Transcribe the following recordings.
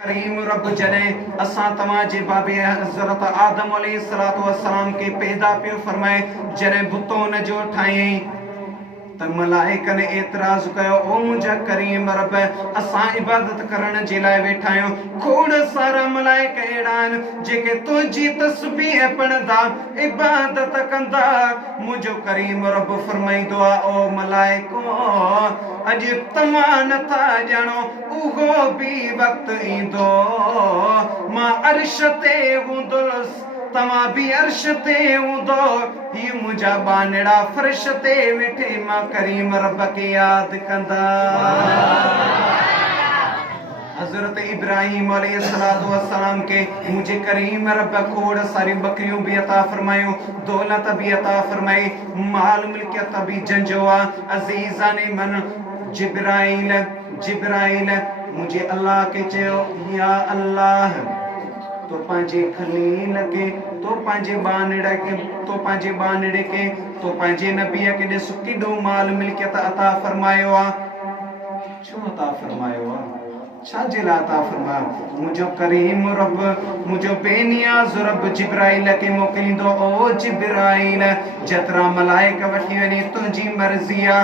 करीम रब जने असा तमाजे बाबे हजरत आदम अलैहिस्सलातु वस्सलाम के पैदा पे फरमाए जने बुतो न जो ठाए त मलाइका ने एतराज कयो ओ मुझा करीम रब असा इबादत करण जे लाए वेठा आयो खोड़ सारा मलाइका एड़ान जेके तुझी तस्बीह पढ़दा इबादत कंदा मुझो करीम रब फरमाईंदो आ ओ मलाइको अज तमा नथा ॼाणो उहो भी वक्त ईंदो मां अर्श ते हूंदुसि तमा भी अर्श ते हूंदो ही मुझा बानड़ा फर्श ते वेठे मां करीम रब के याद कंदा। हजरत इब्राहिम अलैहिस्सलातु वस्सलाम के मुझे करीम रब खोड़ सारी बकरियों भी अता फरमायो दौलत भी अता फरमाई माल मिल्कियत भी जंजोआ अजीजा ने मन जिब्राइल जिब्राइल मुझे अल्लाह के चयो या अल्लाह तो पांजे खलील के तो पांजे बानड़े के तो पांजे बानड़े के तो पांजे नबी के दे सुकिडो माल मिल्कियत अता फरमायो आ छो अता फरमायो आ छाजिला अता फरमा मुझो करीम रब मुझो बेनियाज रब जिब्राइल के मोकलिंदो ओ जिब्राइल जतरा मलाइका वठी वनी तुझी मर्जिया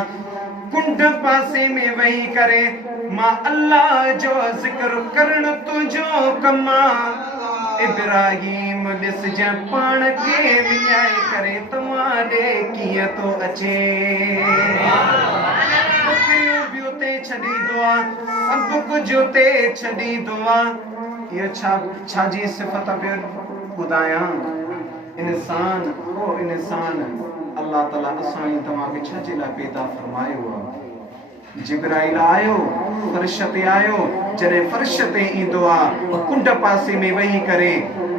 कुंड पासे में वही करे मां अल्लाह जो जिक्र करण तुझो कमा इब्राहिम दिस जा पान के विञाए करे तमाडे किया तो अचे बकरियों भी उते छडी दुआ सब कुछ उते छडी दुआ ये छा जी सिफत पे खुदाया इंसान ओ इंसान अल्लाह ताला असाई तमा के छा जिला पैदा फरमायो जिब्राइल आयो फर्श ते आयो जने फर्श ते ईंदो आ कुंड पासे में वही करे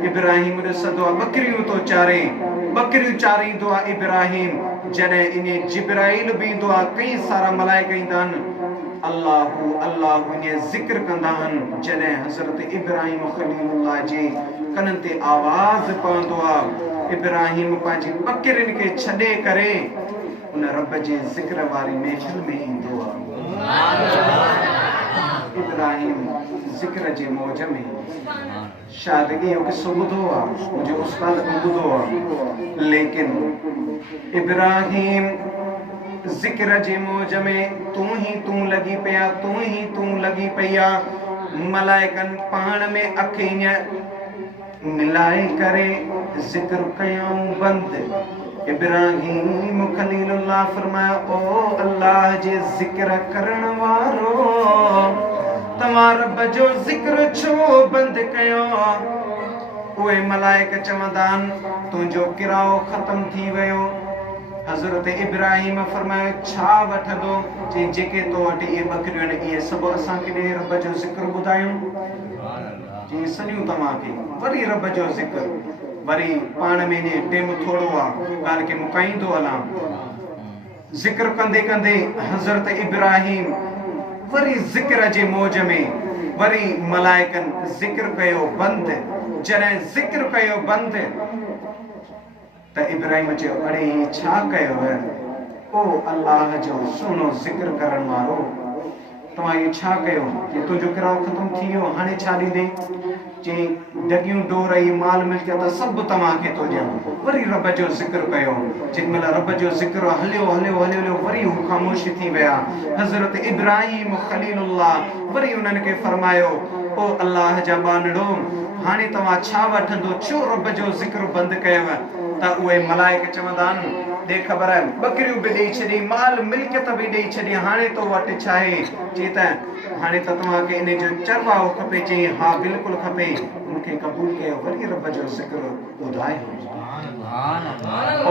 इब्राहिम ॾिसंदो आ बकरियूं तो चारे बकरियूं चारींदो आ इब्राहिम जने इने जिब्राइल भी ईंदो आ कई सारा मलाइका ईंदा आहिनि अल्लाहु अल्लाहु इने जिक्र कंदा आहिनि जने हज़रत इब्राहिम खलीलुल्लाह जे कननि ते आवाज़ पवंदो आ इब्राहिम पंहिंजी बकरियुनि खे छॾे करे उन रब जे जिक्र वारी महफिल में ईंदो आ इब्राहिम जिक्र जे मौज में शायद इहो किस्सो ॿुधो आहे मुंहिंजे उस्ताद खां ॿुधो आहे लेकिन इब्राहिम जिक्र जे मौज में तूं लगी पिया तूं लगी पिया मलाइकन पाण में अखियां मिलाए करे जिक्र कयूं बंद इब्राहिम खलीलुल्लाह फरमाया ओ अल्लाह जे जिक्र करण वारो तमा रब जो जिक्र छो बंद कयो ओए मलाइका चवंदान तुंहिंजो किराओ खत्म थी वियो हजरत इब्राहिम फरमायो छा वठंदो जेके तो वटि इहे बकरियूं आहिनि इहे सभु असां केॾे रब जो जिक्र ॿुधायूं जी सॼियूं तव्हांखे वरी रब जो जिक्र वरी पाण में ने टेम थोड़ो आ ॻाल्हि खे मुकाईंदो हलां जिक्र कंदे कंदे हज़रत इब्राहिम वरी जिक्र जे मौज में वरी मलाइकन जिक्र कयो बंद जॾहिं जिक्र कयो बंद त इब्राहिम चयो अड़े छा कयो ओ अल्लाह जो सुहिणो जिक्र करण वारो तव्हां इहो छा कयो कि तुंहिंजो किराओ ख़त्म थी वियो हाणे छा ॾींदे चई डगियूं डोरई माल मिल्कियत सभु तव्हांखे थो ॾियां वरी रब जो जिक्र कयो जेॾीमहिल रब जो जिक्र हलियो हलियो हलियो हलियो वरी हू ख़ामोश थी विया हज़रत इब्राहिम खलीलुल्लाह वरी उन्हनि खे फरमायो ओ अल्लाह जा बानड़ो हाणे तव्हां छा वठंदो छो रब जो जिक्र बंदि कयव त उहे मलाइका चवंदा आहिनि दे ख़बर आहे बकरियूं भी ॾेई छॾी माल मिल्कियत भी ॾेई छॾी हाणे तो वटि छा आहे चई त हाणे त तव्हांखे इन जो चरवाहो खपे चई हा बिल्कुलु खपे उनखे क़बूल कयो वरी रब जो ज़िक्र ॿुधायो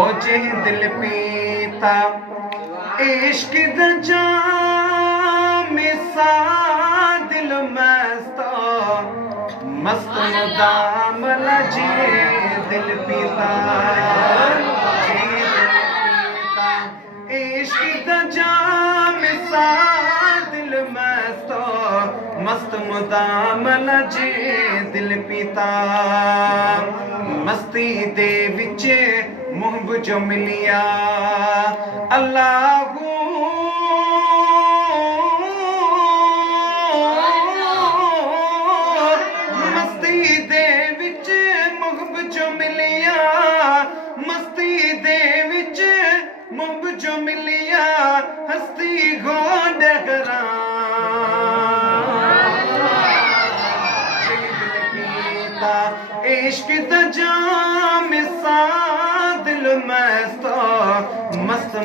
ओ जंहिं दिलि पीता इश्क द जाम सा दिल मस्त मस्त मुदाम लजे दिल पीता इश्क द जाम सा दिल मस्त मस्त मुदाम लजे दिल पीता मस्ती दे विच मुहब जो मिलिया अल्लाह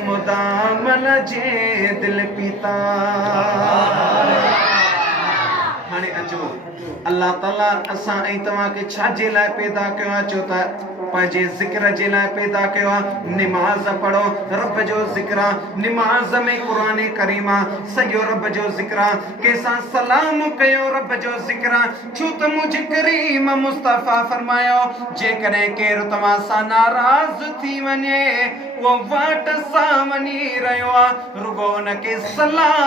मुदामन जे दिल पीता। हाणे अचो अल्लाह ताला असां ऐं तव्हांखे छाजे लाइ पैदा कयो आहे? चओ त पंहिंजे ज़िक्र जे लाइ पैदा कयो आहे। निमाज़ पढ़ो, रब जो ज़िक्र आहे। निमाज़ में क़ुरान करीम आहे, सॼो रब जो ज़िक्र आहे। कंहिंसां सलाम कयो, रब जो ज़िक्र आहे। छो त मुंहिंजे करीम मुस्तफ़ा फरमायो, जेकॾहिं केरु तव्हां सां नाराज़ थी वञे, उहो वाट सां वञी रहियो आहे, रुगो उनखे सलाम